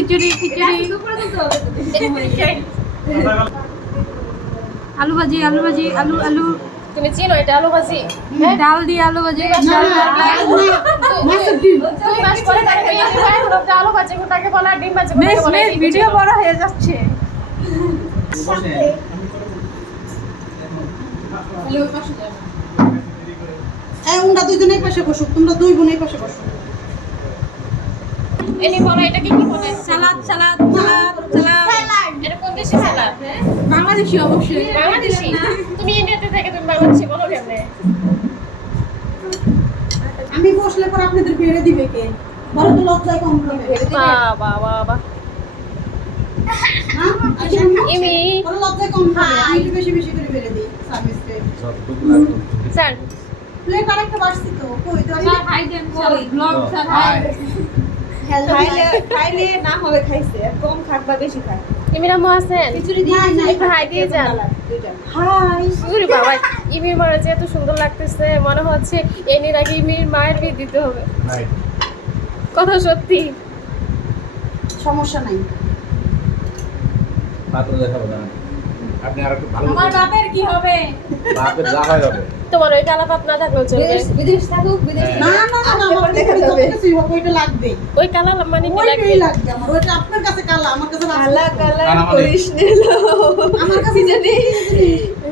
খিচুড়ি আলু ভাজি আলু তুমি চিনো এটা আলু ভাজি? ডাল দিয়ে আলু ভাজি দুই মাস পরে তাকে আলু ভাজি কোটাকে বলা ডিম ভাজি কোটাকে বলা ভিডিও বড় হয়ে যাচ্ছে। ওরা দুইজনের পাশে বসো, তোমরা দুই বোনের পাশে বসো। এনি বলো এটাকে কি বলে? সালাদ এটা কোন দেশি সালাদ? বাংলাদেশি অবশ্যই। বাংলাদেশি? তুমি ইন্ডিয়াতে থেকে তুমি বাংলাদেশি বলো কেমনে? আমি বসলে পর আপনাদের বেড়ে দিবে কে? বলো তো লজ্জায় কম হবে। বাবা হ্যাঁ? ইমি বলো লজ্জায় কম হবে। আমি একটু বেশি বেশি করে বেড়ে দিই সার্ভিসে। স্যার প্লেট আরেকটা বাড়ছি তো। কই তো স্যার হাই দেন কই ব্লগ স্যার হাই খাইলে না হবে খাইছে কম খাক বা বেশি খাক ইমিরা মো আছেন? খিচুড়ি দিয়ে একটু হাই দিয়ে যান। হাই। সুরি বাবা ইমির মারা যে এত সুন্দর লাগতেছে মনে হচ্ছে এনির আগে ইমির মায়ের বিয়ে দিতে হবে। কথা সত্যি। সমস্যা নাই। পাত্র দেখাবো না আপনি আর একটু ভালো আমার বাপের কি হবে? বাপের যা হয় হবে। তোমার ওই কালা পাত না থাকলেও চলবে। বিদেশ থাকুক বিদেশ না আমার দেখা কাছে যাবে কিছুই হবে, ওইটা লাগবে। ওই কালা মানে কি লাগবে? ওইটাই লাগবে আমার। ওইটা আপনার কাছে কালা, আমার কাছে কালা রাস্তা। কালা কালা মানে? করিস নিলো আমার কাছে জানি।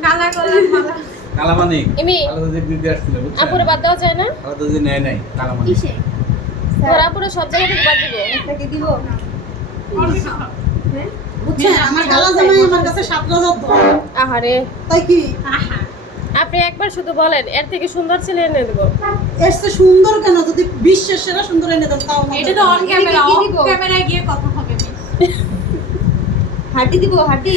কালা মালা কালামানি ইমি কালো তো দিতে আসছিল বুঝছেন আপুরে বাদ দেওয়া যায় না? কালো তো যে নেয় নাই কালামানি কিসে তোর আপুরে সব জায়গা থেকে বাদ দিব। তাকে দিব বুঝছেন আমার কালা জামাই আমার কাছে 7,000 টাকা। আহারে তাই কি? আপনি একবার শুধু বলেন এর থেকে সুন্দর ছেলে এনে দেবো। এর চেয়ে সুন্দর কেন? যদি বিশ্বের সেরা সুন্দর এনে দেন তাও আমাদের এটা তো অন ক্যামেরা কি অফ দিব? ক্যামেরায় গিয়ে কথা হবে। হাড্ডি দিব হাড্ডি